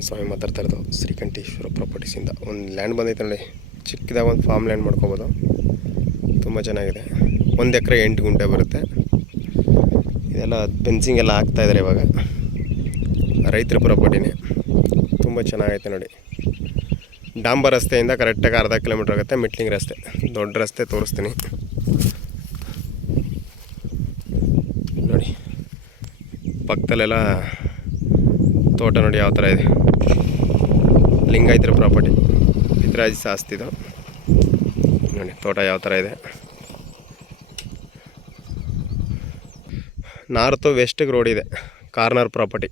ನಾನು ಸ್ವಾಮಿ ಮಾತಾಡ್ತಾ ಇರೋದು ಶ್ರೀಕಂಠೇಶ್ವರ ಪ್ರಾಪರ್ಟೀಸಿಂದ. ಒಂದು ಲ್ಯಾಂಡ್ ಬಂದೈತೆ ನೋಡಿ, ಚಿಕ್ಕದಾಗ ಒಂದು ಫಾರ್ಮ್ ಲ್ಯಾಂಡ್ ಮಾಡ್ಕೋಬೋದು, ತುಂಬ ಚೆನ್ನಾಗಿದೆ. 1 ಎಕರೆ 8 ಗುಂಟೆ ಬರುತ್ತೆ. ಇದೆಲ್ಲ ಫೆನ್ಸಿಂಗ್ ಎಲ್ಲ ಹಾಕ್ತಾಯಿದ್ದಾರೆ ಇವಾಗ. ರೈತರ ಪ್ರಾಪರ್ಟಿನೇ, ತುಂಬ ಚೆನ್ನಾಗೈತೆ ನೋಡಿ. ಡಾಂಬರ್ ರಸ್ತೆಯಿಂದ ಕರೆಕ್ಟಾಗಿ ಅರ್ಧ ಕಿಲೋಮೀಟ್ರ್ ಆಗುತ್ತೆ. ಮೆಟ್ಲಿಂಗ್ ರಸ್ತೆ, ದೊಡ್ಡ ರಸ್ತೆ ತೋರಿಸ್ತೀನಿ ನೋಡಿ. ಪಕ್ಕದಲ್ಲೆಲ್ಲ ತೋಟ ನೋಡಿ ಯಾವ ಥರ ಇದೆ. ಲಿಂಗಾಯತರ ಪ್ರಾಪರ್ಟಿ, ಪಿತ್ರಾಜಿ ಆಸ್ತಿದು ನೋಡಿ. ತೋಟ ಯಾವ ಥರ ಇದೆ. ನಾರ್ತು ವೆಸ್ಟಿಗೆ ರೋಡ್ ಇದೆ. ಕಾರ್ನರ್ ಪ್ರಾಪರ್ಟಿ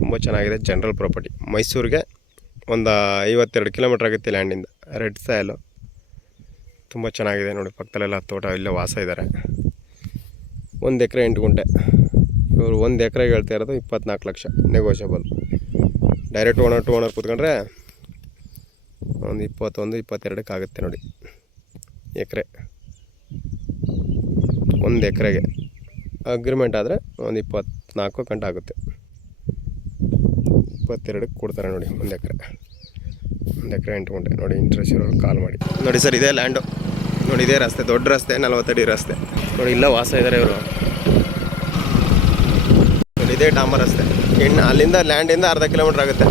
ತುಂಬ ಚೆನ್ನಾಗಿದೆ. General property. ಮೈಸೂರಿಗೆ ಒಂದು 52 ಕಿಲೋಮೀಟ್ರ್ ಆಗುತ್ತೆ ಲ್ಯಾಂಡಿಂದ. ರೆಡ್ ಸಾಯಲು ತುಂಬ ಚೆನ್ನಾಗಿದೆ ನೋಡಿ. ಪಕ್ಕದಲ್ಲೆಲ್ಲ ತೋಟ, ಇಲ್ಲೇ ವಾಸ ಇದ್ದಾರೆ. 1 ಎಕರೆ 8 ಗುಂಟೆ. ಇವರು 1 ಎಕರೆಗೆ ಹೇಳ್ತಾ ಇರೋದು 24 lakh, negotiable. Direct owner to owner ಕೂತ್ಕೊಂಡ್ರೆ ಒಂದು 21-22 ಆಗುತ್ತೆ ನೋಡಿ ಎಕರೆ. 1 ಎಕರೆಗೆ ಅಗ್ರಿಮೆಂಟ್ ಆದರೆ ಒಂದು 24 ಗಂಟೆ ಆಗುತ್ತೆ. 22 ಕೊಡ್ತಾರೆ ನೋಡಿ 1 ಎಕರೆ. 1 ಎಕರೆ 8 ಗುಂಟೆ ನೋಡಿ. ಇಂಟ್ರೆಸ್ಟ್ ಇರೋರು ಕಾಲ್ ಮಾಡಿ ನೋಡಿ. ಸರ್ ಇದೇ ಲ್ಯಾಂಡು ನೋಡಿ. ಇದೇ ರಸ್ತೆ, ದೊಡ್ಡ ರಸ್ತೆ, 40 ಅಡಿ ರಸ್ತೆ ನೋಡಿ. ಇಲ್ಲ ವಾಸ ಇದ್ದಾರೆ ಇವರು ನೋಡಿ. ಇದೇ ಡಾಂಬರ್ ರಸ್ತೆ. ಅಲ್ಲಿಂದ ಲ್ಯಾಂಡಿಂದ ಅರ್ಧ ಕಿಲೋಮೀಟ್ರ್ ಆಗುತ್ತೆ.